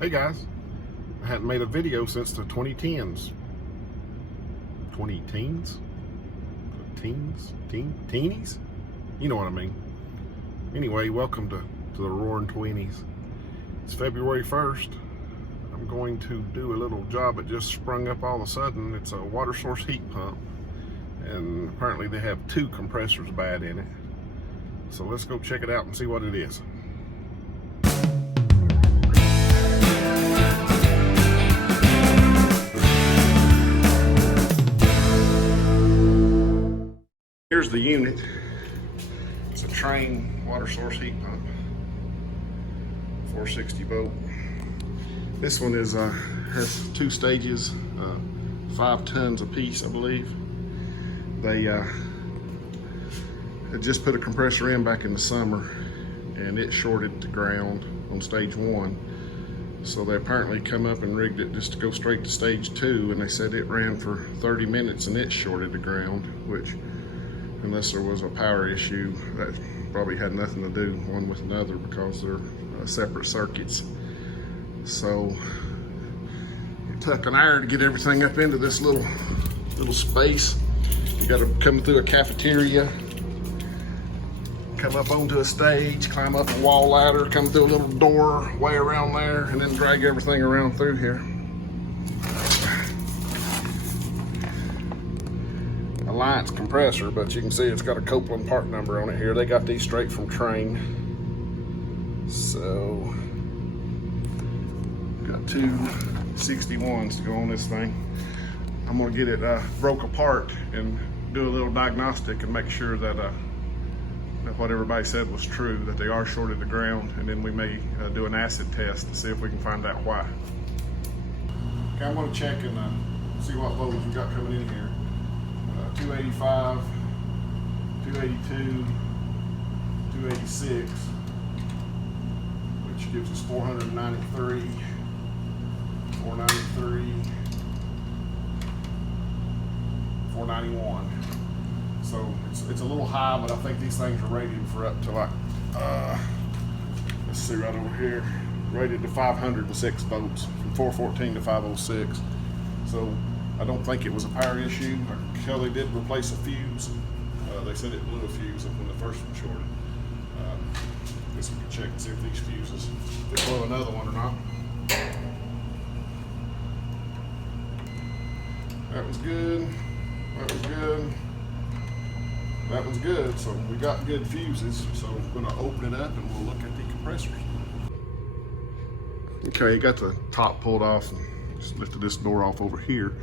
Hey guys, I hadn't made a video since the 2010s. 20-teens? Teenies? You know what I mean. Anyway, welcome to the Roaring Tweenies. It's February 1st. I'm going to do a little job that just sprung up all of a sudden. It's a water source heat pump, and apparently they have 2 compressors bad in it. So let's go check it out and see what it is. Here's the unit. It's a Train water source heat pump, 460 volt. This one is has 2 stages, 5 tons apiece, I believe. They had just put a compressor in back in the summer, and it shorted to ground on stage 1. So they apparently come up and rigged it just to go straight to stage 2, and they said it ran for 30 minutes and it shorted to ground, which, unless there was a power issue, that probably had nothing to do one with another because they're separate circuits. So it took an hour to get everything up into this little space. You got to come through a cafeteria, come up onto a stage, climb up a wall ladder, come through a little door way around there, and then drag everything around through here. Alliance compressor, but you can see it's got a Copeland part number on it here. They got these straight from Train. So got 2 61s to go on this thing. I'm gonna get it broke apart and do a little diagnostic and make sure that what everybody said was true, that they are shorted to ground, and then we may do an acid test to see if we can find out why. Okay, I'm gonna check and see what voltage we got coming in here. 285, 282, 286, which gives us 493, 493, 491. So it's a little high, but I think these things are rated for up to like, let's see right over here, rated to 506 volts, from 414 to 506. So I don't think it was a power issue. I can tell they did replace a fuse. They said it blew a fuse when the first one shorted. I guess we can check and see if these fuses, if they blow another one or not. That was good. That was good. That was good. So we got good fuses. So I'm going to open it up and we'll look at the compressors. Okay, got the top pulled off and just lifted this door off over here.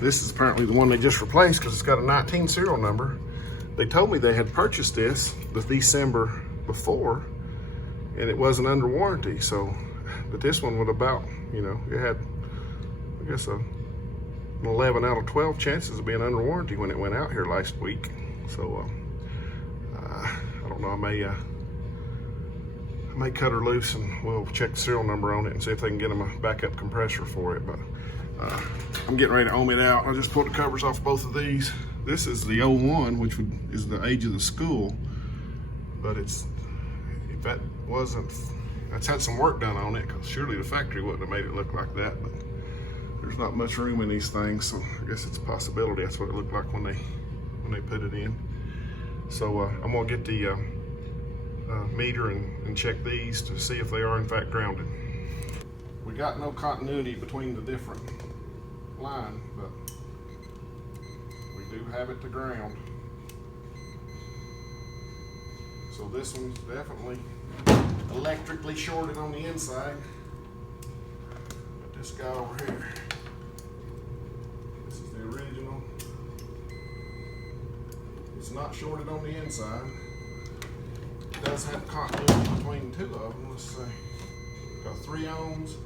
This is apparently the one they just replaced because it's got a 19 serial number. They told me they had purchased this the December before and it wasn't under warranty. So, but this one would about, you know, it had, I guess, an 11 out of 12 chances of being under warranty when it went out here last week. So, I don't know, I may cut her loose and we'll check the serial number on it and see if they can get them a backup compressor for it. But I'm getting ready to ohm it out. I just pulled the covers off both of these. This is the 01, which is the age of the school. But if that wasn't, that's had some work done on it, because surely the factory wouldn't have made it look like that. But there's not much room in these things, so I guess it's a possibility that's what it looked like when they put it in. So I'm gonna get the meter and check these to see if they are in fact grounded. We got no continuity between the different line, but we do have it to ground. So this one's definitely electrically shorted on the inside. But this guy over here, this is the original. It's not shorted on the inside. It does have continuity between 2 of them. Let's see. Got 3 ohms.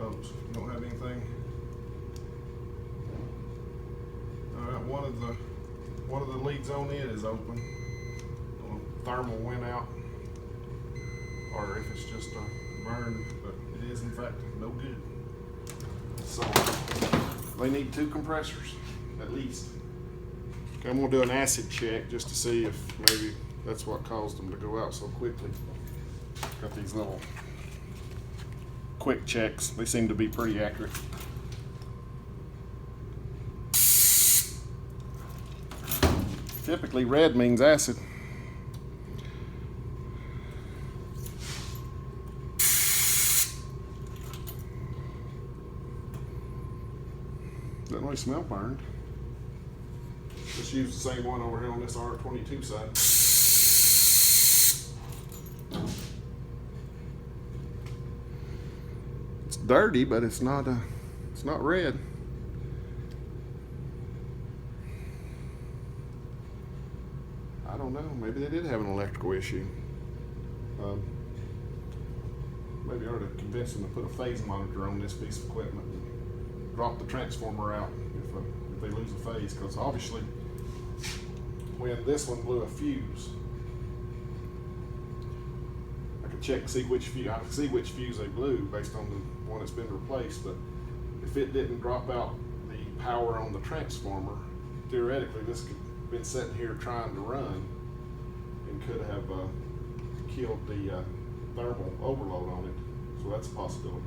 Oops, don't have anything. All right, one of the leads on it is open. Thermal went out, or if it's just a burn, but it is in fact no good. So they need 2 compressors at least. Okay, I'm gonna do an acid check just to see if maybe that's what caused them to go out so quickly. Got these little quick checks. They seem to be pretty accurate. Typically red means acid. Doesn't really smell burned. Just use the same one over here on this R22 side. It's dirty, but it's not red. I don't know. Maybe they did have an electrical issue. Maybe I ought to convince them to put a phase monitor on this piece of equipment and drop the transformer out if they lose a phase, because obviously when this one blew a fuse, I could check to see which fuse. I could see which fuse they blew based on the one that's been replaced. But if it didn't drop out the power on the transformer, theoretically this could have been sitting here trying to run and could have killed the thermal overload on it. So that's a possibility.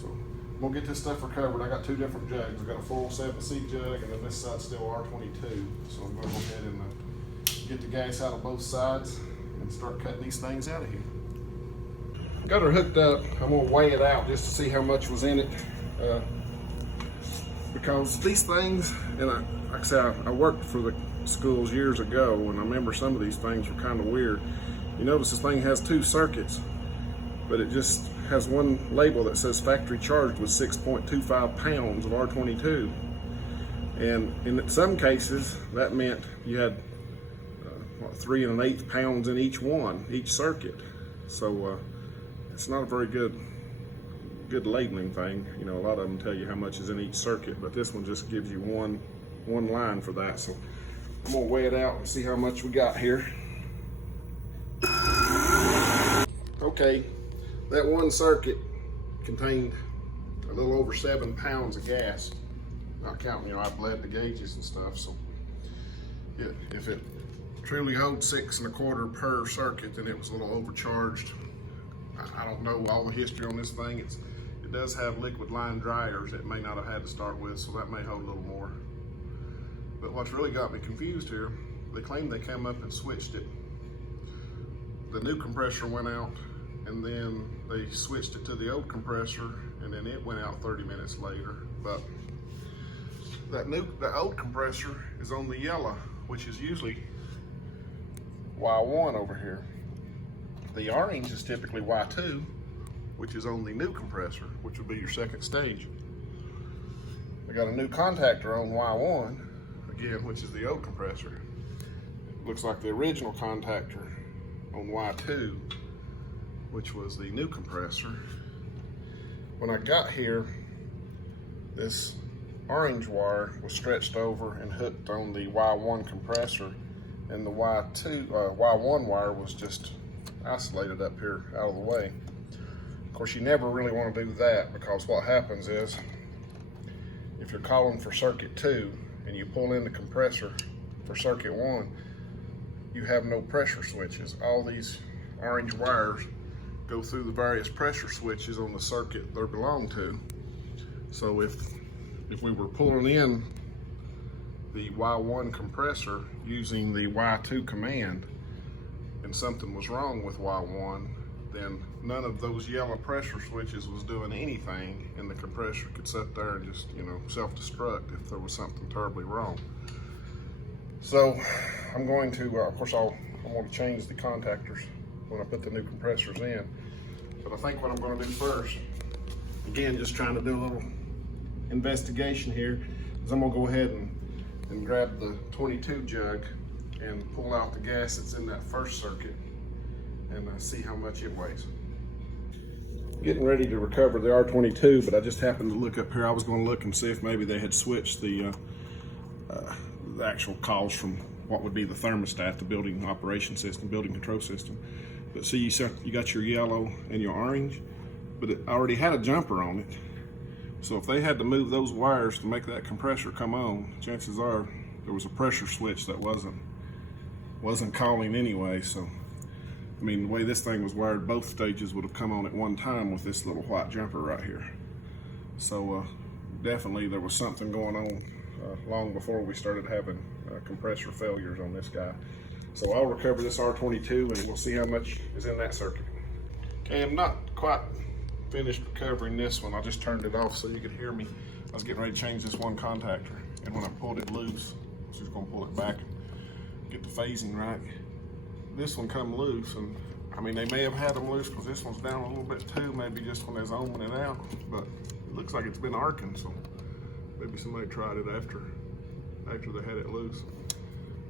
So I'm gonna get this stuff recovered. I got two different jugs. I got a 407C jug, and then this side's still R22. So I'm gonna go ahead and get the gas out of both sides and start cutting these things out of here. Got her hooked up. I'm gonna weigh it out just to see how much was in it. Because these things, and like I said, I worked for the schools years ago, and I remember some of these things were kind of weird. You notice this thing has two circuits, but it just has one label that says factory charged with 6.25 pounds of R22. And in some cases, that meant you had 3 1/8 pounds in each circuit. So it's not a very good labeling thing. You know, a lot of them tell you how much is in each circuit, but this one just gives you one line for that. So I'm gonna weigh it out and see how much we got here. Okay, that one circuit contained a little over 7 pounds of gas. Not counting, you know, I bled the gauges and stuff. So if it truly holds 6 1/4 per circuit, then it was a little overcharged. I don't know all the history on this thing. It does have liquid line dryers it may not have had to start with, so that may hold a little more. But what's really got me confused here, they claim they came up and switched it. The new compressor went out, and then they switched it to the old compressor, and then it went out 30 minutes later. But the old compressor is on the yellow, which is usually Y1 over here. The orange is typically Y2, which is on the new compressor, which would be your second stage. I got a new contactor on Y1, again, which is the old compressor. It looks like the original contactor on Y2, which was the new compressor. When I got here, this orange wire was stretched over and hooked on the Y1 compressor, and the Y1 wire was just isolated up here out of the way. Of course, you never really want to do that, because what happens is, if you're calling for circuit 2 and you pull in the compressor for circuit 1, you have no pressure switches. All these orange wires go through the various pressure switches on the circuit they belong to. So if we were pulling in the Y1 compressor using the Y2 command, and something was wrong with Y1, then none of those yellow pressure switches was doing anything, and the compressor could sit there and just, you know, self-destruct if there was something terribly wrong. So I'm going to, of course, I'm going to change the contactors when I put the new compressors in. But I think what I'm going to do first, again, just trying to do a little investigation here, is I'm going to go ahead and grab the 22 jug and pull out the gas that's in that first circuit and see how much it weighs. Getting ready to recover the R22, but I just happened to look up here. I was going to look and see if maybe they had switched the actual calls from what would be the thermostat, the building operation system, building control system. But see, you got your yellow and your orange, but it already had a jumper on it. So if they had to move those wires to make that compressor come on, chances are there was a pressure switch that wasn't calling anyway. So I mean, the way this thing was wired, both stages would have come on at one time with this little white jumper right here. So definitely there was something going on long before we started having compressor failures on this guy. So I'll recover this R22 and we'll see how much is in that circuit. Okay, I'm not quite finished recovering this one. I just turned it off so you could hear me. I was getting ready to change this one contactor, and when I pulled it loose, I was just gonna pull it back and get the phasing right. This one come loose, and I mean, they may have had them loose because this one's down a little bit too, maybe just when they're ohming it out, but it looks like it's been arcing, so maybe somebody tried it after they had it loose.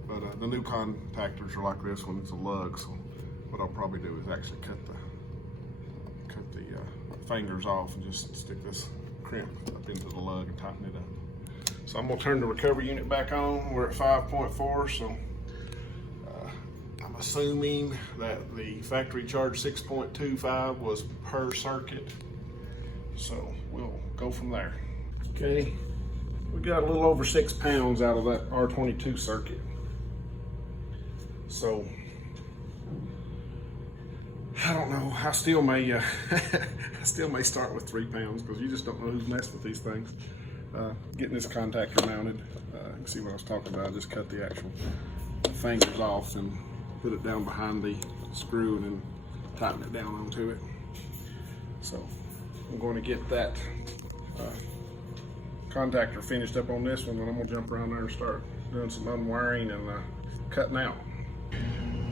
But the new contactors are like this one, it's a lug, so what I'll probably do is actually cut the fingers off and just stick this crimp up into the lug and tighten it up. So I'm gonna turn the recovery unit back on. We're at 5.4, so I'm assuming that the factory charge 6.25 was per circuit. So we'll go from there. Okay, we got a little over 6 pounds out of that R22 circuit. So I don't know. I still may start with 3 pounds because you just don't know who's messing with these things. Getting this contactor mounted, you can see what I was talking about. I just cut the actual fingers off and put it down behind the screw and then tighten it down onto it. So I'm going to get that contactor finished up on this one, and I'm going to jump around there and start doing some unwiring and cutting out.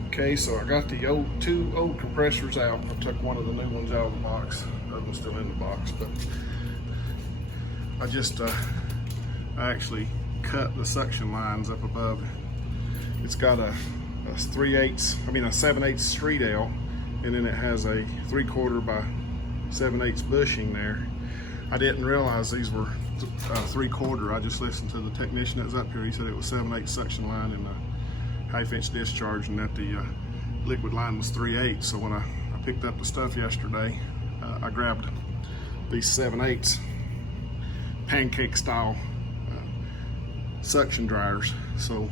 Okay, so I got the two old compressors out. I took one of the new ones out of the box. The other one's still in the box, but I actually cut the suction lines up above. It's got a 7/8 street L, and then it has a 3/4 by 7/8 bushing there. I didn't realize these were 3/4. I just listened to the technician that was up here. He said it was 7/8 suction line and a 1/2 inch discharge, and that the liquid line was 3/8. So when I picked up the stuff yesterday, I grabbed these 7/8 pancake style suction dryers. So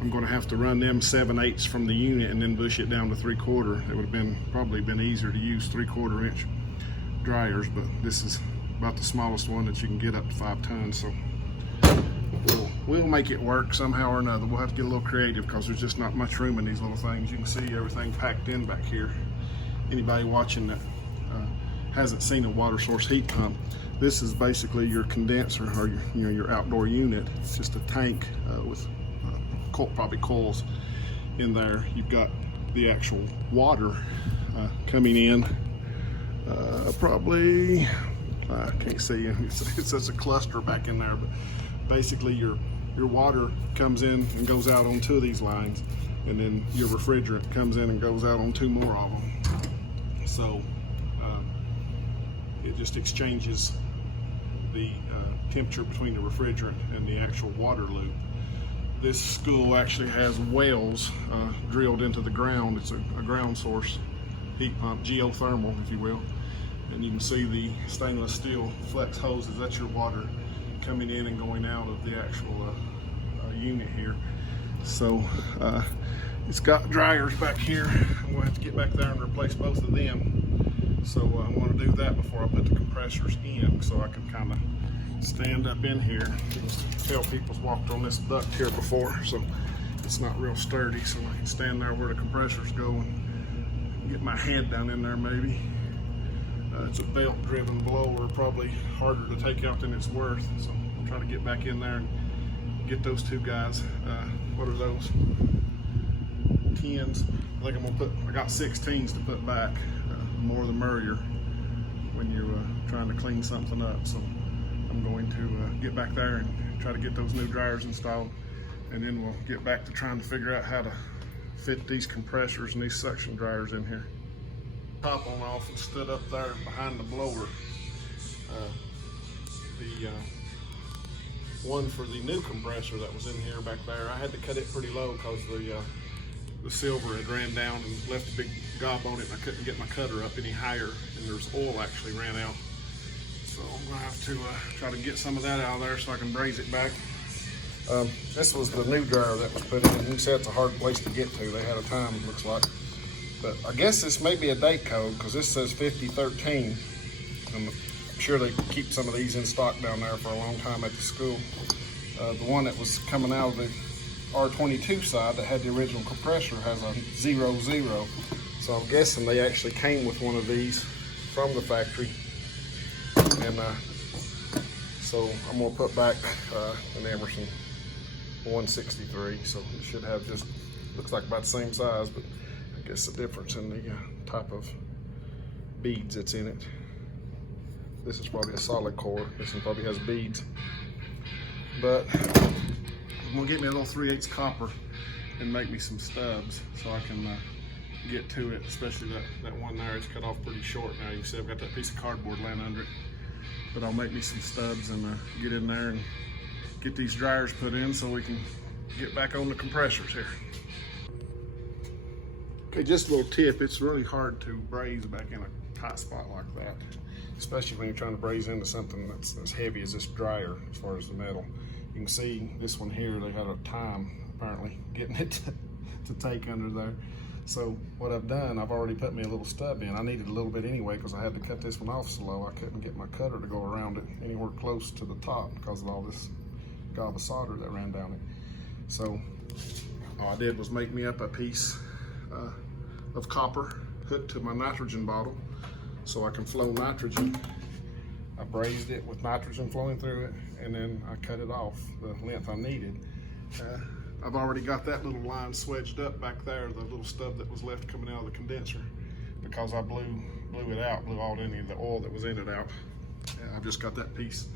I'm going to have to run them 7/8 from the unit and then bush it down to 3/4. It would have probably been easier to use 3/4 inch dryers, but this is about the smallest one that you can get, up to 5 tons. So we'll make it work somehow or another. We'll have to get a little creative because there's just not much room in these little things. You can see everything packed in back here. Anybody watching that hasn't seen a water source heat pump, this is basically your condenser or your outdoor unit. It's just a tank with probably coils in there. You've got the actual water coming in. Probably, I can't see, it's just a cluster back in there, but basically your water comes in and goes out on 2 of these lines, and then your refrigerant comes in and goes out on 2 more of them. So it just exchanges the temperature between the refrigerant and the actual water loop. This school actually has wells drilled into the ground. It's a ground source heat pump, geothermal if you will. And you can see the stainless steel flex hoses. That's your water coming in and going out of the actual unit here. So it's got dryers back here. I'm going to have to get back there and replace both of them. So I want to do that before I put the compressors in, so I can kind of stand up in here. You can tell people's walked on this duct here before, so it's not real sturdy, so I can stand there where the compressors go and get my head down in there maybe. It's a belt driven blower, probably harder to take out than it's worth, so I'll try to get back in there and get those 2 guys. What are those? 10s. I think I'm gonna I got 16s to put back. The more the merrier when you're trying to clean something up. So I'm going to get back there and try to get those new dryers installed, and then we'll get back to trying to figure out how to fit these compressors and these suction dryers in here. Top on off and stood up there behind the blower. The one for the new compressor that was in here back there, I had to cut it pretty low because the silver had ran down and left a big gob on it, and I couldn't get my cutter up any higher, and there's oil actually ran out. So I'm gonna have to try to get some of that out of there so I can braze it back. This was the new dryer that was put in. You can see it's a hard place to get to. They had a time, it looks like. But I guess this may be a date code because this says 5013. I'm sure they keep some of these in stock down there for a long time at the school. The one that was coming out of the R22 side that had the original compressor has a 00. So I'm guessing they actually came with one of these from the factory. And so I'm gonna put back an Emerson 163. So it should have just, looks like about the same size, but I guess the difference in the type of beads that's in it. This is probably a solid core. This one probably has beads. But I'm gonna get me a little 3/8 copper and make me some stubs so I can get to it, especially that one there. It's cut off pretty short now. You can see I've got that piece of cardboard laying under it. But I'll make me some stubs and get in there and get these dryers put in so we can get back on the compressors here. Okay, just a little tip. It's really hard to braze back in a tight spot like that, especially when you're trying to braze into something that's as heavy as this dryer as far as the metal. You can see this one here, they had a time apparently getting it to take under there. So what I've done, I've already put me a little stub in. I needed a little bit anyway because I had to cut this one off so low. I couldn't get my cutter to go around it anywhere close to the top because of all this gob of solder that ran down it. So all I did was make me up a piece of copper hooked to my nitrogen bottle so I can flow nitrogen. I brazed it with nitrogen flowing through it, and then I cut it off the length I needed. I've already got that little line swedged up back there, the little stub that was left coming out of the condenser, because I blew it out, blew all any of the oil that was in it out. I've just got that piece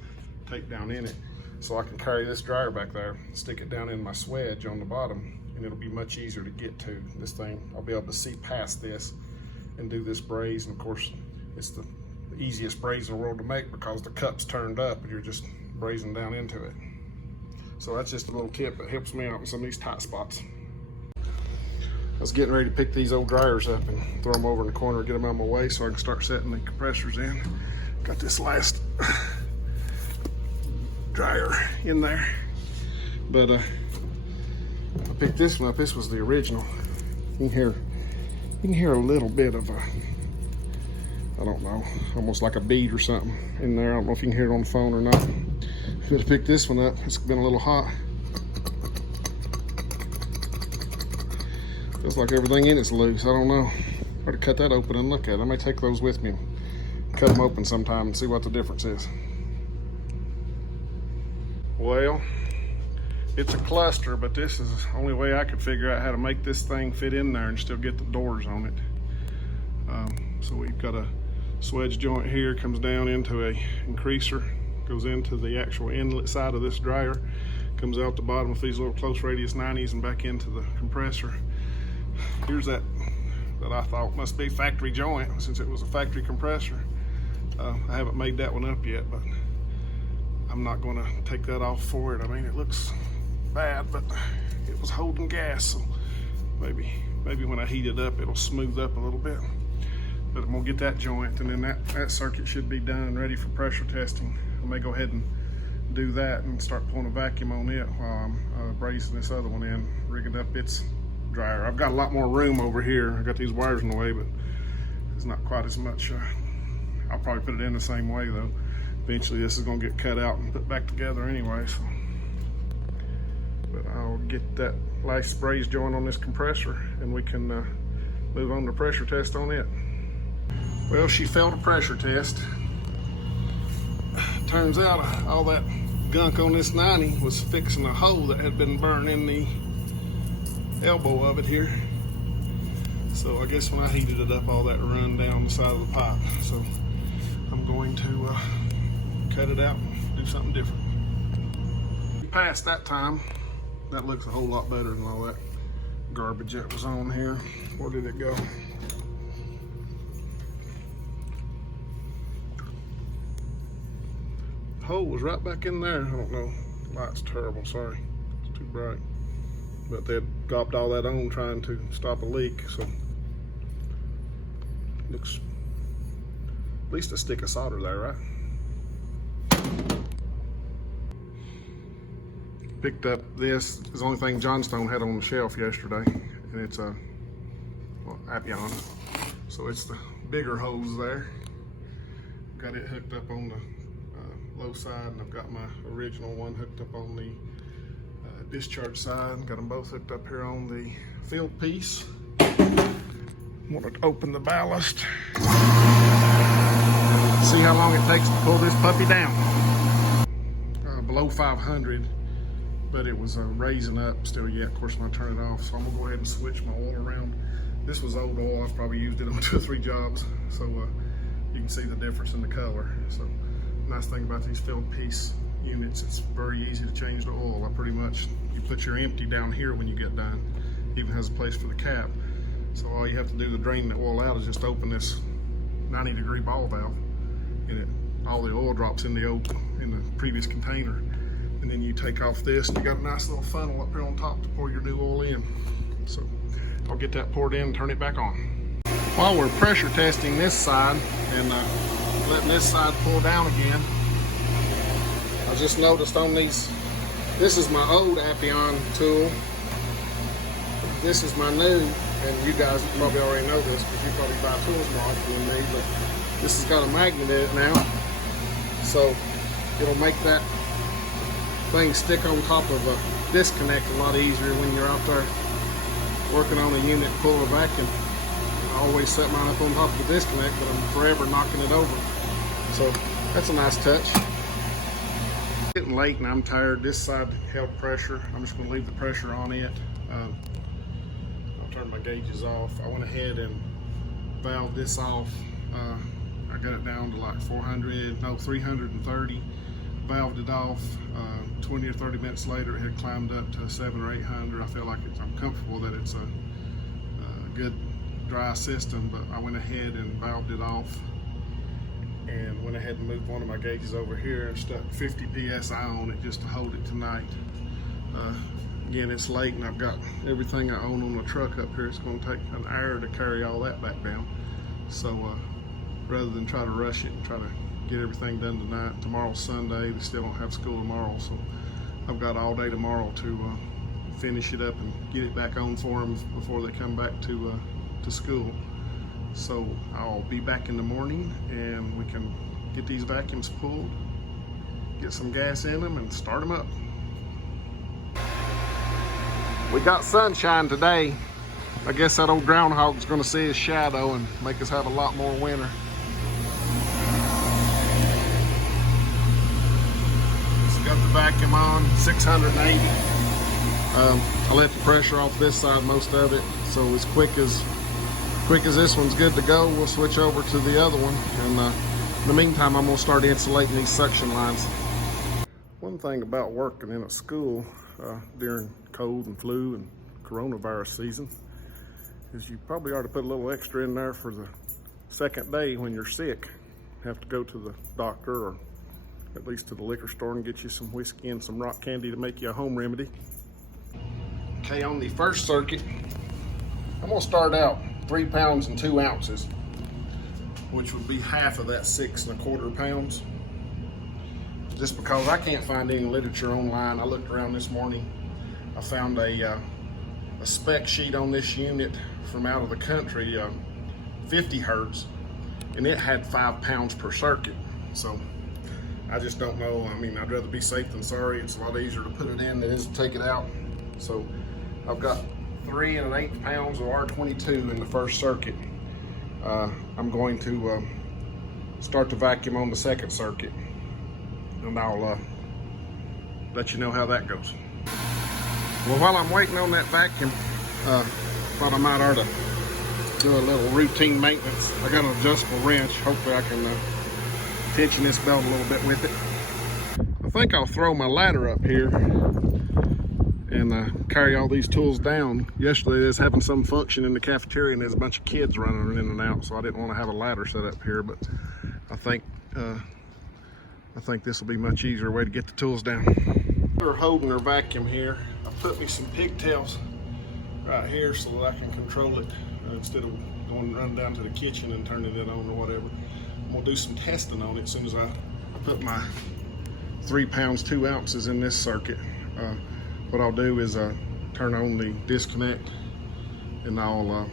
taped down in it, so I can carry this dryer back there, stick it down in my swedge on the bottom, and it'll be much easier to get to this thing. I'll be able to see past this and do this braze, and of course, it's the easiest braze in the world to make because the cup's turned up and you're just brazing down into it. So that's just a little tip that helps me out in some of these tight spots. I was getting ready to pick these old dryers up and throw them over in the corner, get them out of my way so I can start setting the compressors in. Got this last dryer in there, but I picked this one up. This was the original. You can hear a little bit of I don't know, almost like a bead or something in there. I don't know if you can hear it on the phone or not. I'm gonna pick this one up. It's been a little hot. Feels like everything in it's loose. I don't know. I ought to cut that open and look at it. I may take those with me, cut them open sometime and see what the difference is. Well, it's a cluster, but this is the only way I could figure out how to make this thing fit in there and still get the doors on it. So we've got a swedge joint here, comes down into a increaser, goes into the actual inlet side of this dryer, comes out the bottom with these little close radius 90s and back into the compressor. Here's that I thought must be factory joint since it was a factory compressor. I haven't made that one up yet, but I'm not gonna take that off for it. I mean, it looks bad, but it was holding gas, so maybe when I heat it up, it'll smooth up a little bit. But I'm gonna get that joint, and then that circuit should be done and ready for pressure testing. I may go ahead and do that and start pulling a vacuum on it while I'm brazing this other one in, rigging up its dryer. I've got a lot more room over here. I got these wires in the way, but it's not quite as much. I'll probably put it in the same way though. Eventually this is gonna get cut out and put back together anyway. So. But I'll get that last braze joint on this compressor and we can move on to pressure test on it. Well, she failed a pressure test. Turns out all that gunk on this 90 was fixing a hole that had been burned in the elbow of it here. So I guess when I heated it up, all that run down the side of the pipe. So I'm going to cut it out and do something different. Past that time, that looks a whole lot better than all that garbage that was on here. Where did it go? Hole was right back in there. I don't know. The light's terrible, sorry. It's too bright. But they had dropped all that on trying to stop a leak, so looks at least a stick of solder there, right? Picked up this. It's the only thing Johnstone had on the shelf yesterday, and it's a Appian. So it's the bigger hose there. Got it hooked up on the low side, and I've got my original one hooked up on the discharge side. Got them both hooked up here on the field piece. Want to open the ballast. See how long it takes to pull this puppy down. Below 500, but it was raising up still yet. Of course, when I turn it off, so I'm gonna go ahead and switch my oil around. This was old oil. I've probably used it on 2 or 3 jobs, so you can see the difference in the color. So nice thing about these filled piece units, it's very easy to change the oil. You put your empty down here when you get done. Even has a place for the cap. So all you have to do to drain the oil out is just open this 90-degree ball valve, and all the oil drops in the previous container. And then you take off this, and you got a nice little funnel up here on top to pour your new oil in. So I'll get that poured in and turn it back on. While we're pressure testing this side and letting this side pull down again, I just noticed on these, this is my old Appian tool. This is my new, and you guys probably already know this because you probably buy tools more often than me, but this has got a magnet in it now. So it'll make that thing stick on top of a disconnect a lot easier when you're out there working on a unit full of vacuum. I always set mine up on top of the disconnect, but I'm forever knocking it over. So that's a nice touch. It's getting late and I'm tired. This side held pressure. I'm just going to leave the pressure on it. I'll turn my gauges off. I went ahead and valved this off. I got it down to like 330. Valved it off. 20 or 30 minutes later, it had climbed up to 700 or 800. I feel like I'm comfortable that it's a good dry system, but I went ahead and valved it off and went ahead and moved one of my gauges over here and stuck 50 PSI on it just to hold it tonight. Again, it's late and I've got everything I own on the truck up here. It's going to take an hour to carry all that back down. So rather than try to rush it and try to get everything done tonight, tomorrow's Sunday, they still don't have school tomorrow, so I've got all day tomorrow to finish it up and get it back on for them before they come back to school. So I'll be back in the morning and we can get these vacuums pulled, get some gas in them, and start them up. We got sunshine today. I guess that old groundhog's gonna see his shadow and make us have a lot more winter. Just got the vacuum on, 680. I let the pressure off this side, most of it. So as quick as this one's good to go, we'll switch over to the other one. And in the meantime, I'm gonna start insulating these suction lines. One thing about working in a school during cold and flu and coronavirus season is you probably ought to put a little extra in there for the second day when you're sick. Have to go to the doctor or at least to the liquor store and get you some whiskey and some rock candy to make you a home remedy. Okay, on the first circuit, I'm gonna start out 3 pounds and 2 ounces, which would be half of that 6 1/4 pounds. Just because I can't find any literature online. I looked around this morning. I found a spec sheet on this unit from out of the country, 50 hertz, and it had 5 pounds per circuit. So I just don't know. I mean, I'd rather be safe than sorry. It's a lot easier to put it in than it is to take it out. So I've got 3 1/8 pounds of R22 in the first circuit. I'm going to start the vacuum on the second circuit, and I'll let you know how that goes. Well, while I'm waiting on that vacuum, thought I might ought to do a little routine maintenance. I got an adjustable wrench. Hopefully I can tension this belt a little bit with it. I think I'll throw my ladder up here and carry all these tools down. Yesterday they was having some function in the cafeteria and there's a bunch of kids running in and out, so I didn't want to have a ladder set up here, but I think this will be a much easier way to get the tools down. We're holding our vacuum here. I put me some pigtails right here so that I can control it instead of running down to the kitchen and turning it on or whatever. I'm gonna do some testing on it as soon as I put my 3 pounds 2 ounces in this circuit. What I'll do is turn on the disconnect, and I'll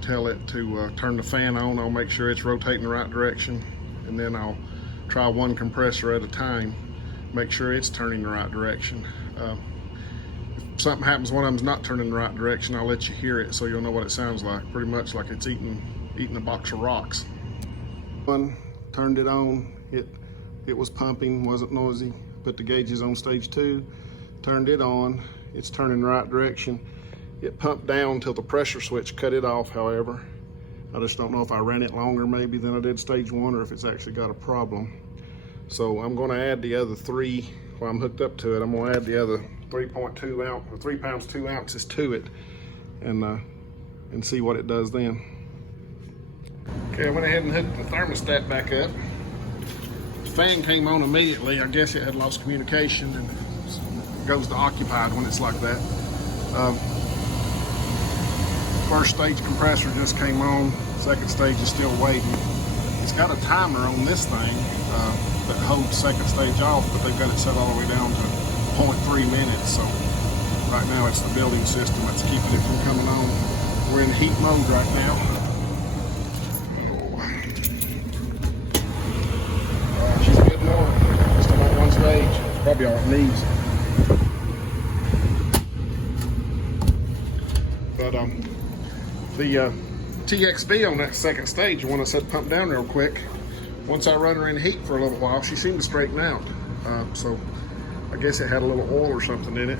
tell it to turn the fan on. I'll make sure it's rotating the right direction, and then I'll try one compressor at a time, make sure it's turning the right direction. If something happens, one of them's not turning the right direction, I'll let you hear it so you'll know what it sounds like. Pretty much like it's eating a box of rocks. One, turned it on, it was pumping, wasn't noisy. Put the gauges on stage 2, turned it on, it's turning the right direction. It pumped down till the pressure switch cut it off, however. I just don't know if I ran it longer maybe than I did stage 1, or if it's actually got a problem. So I'm gonna add the other 3, while I'm hooked up to it, I'm gonna add the other 3.2 ounce, or 3 pounds 2 ounces to it, and see what it does then. Okay, I went ahead and hooked the thermostat back up. The fan came on immediately. I guess it had lost communication, and it goes to occupied when it's like that. First stage compressor just came on. Second stage is still waiting. It's got a timer on this thing that holds second stage off, but they've got it set all the way down to 0.3 minutes. So right now it's the building system that's keeping it from coming on. We're in heat mode right now. She's a good mower. Still on one stage. Probably all it needs. But the TXV on that second stage, the one I said pump down real quick, once I run her in heat for a little while, she seemed to straighten out. So I guess it had a little oil or something in it.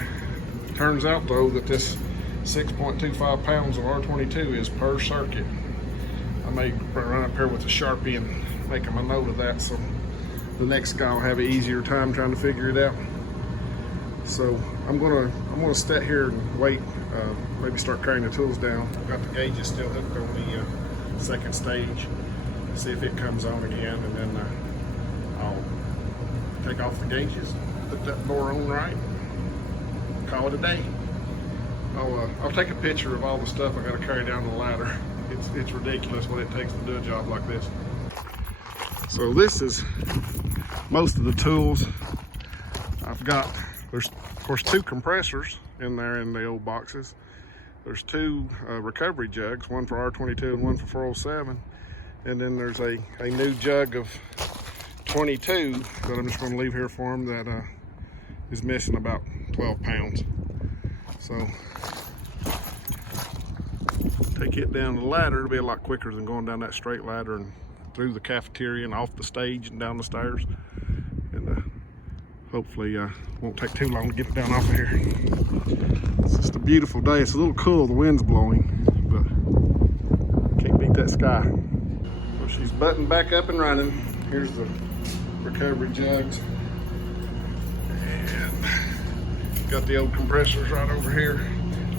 Turns out though that this 6.25 pounds of R22 is per circuit. I may run up here with a Sharpie and make him a note of that, so the next guy will have an easier time trying to figure it out. So I'm gonna sit here and wait, maybe start carrying the tools down. I've got the gauges still hooked on the second stage. See if it comes on again, and then I'll take off the gauges, put that bore on right, call it a day. I'll take a picture of all the stuff I got to carry down the ladder. It's ridiculous what it takes to do a job like this. So this is most of the tools I've got. There's of course 2 compressors in there in the old boxes. There's 2 recovery jugs, one for R22 and one for 407. And then there's a new jug of 22 that I'm just going to leave here for him that is missing about 12 pounds. So take it down the ladder. It'll be a lot quicker than going down that straight ladder and through the cafeteria and off the stage and down the stairs. And hopefully won't take too long to get it down off of here. It's just a beautiful day. It's a little cool, the wind's blowing, but can't beat that sky. Well, she's buttoned back up and running. Here's the recovery jugs. And got the old compressors right over here.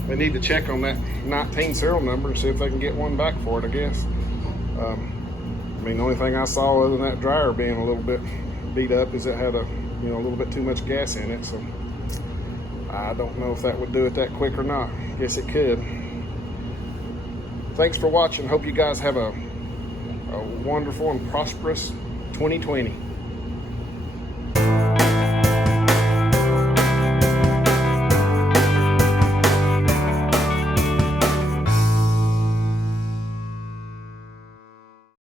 They need to check on that 19 serial number and see if they can get one back for it, I guess. I mean, the only thing I saw other than that dryer being a little bit beat up is it had a little bit too much gas in it. So I don't know if that would do it that quick or not. Guess it could. Thanks for watching. Hope you guys have a wonderful and prosperous 2020.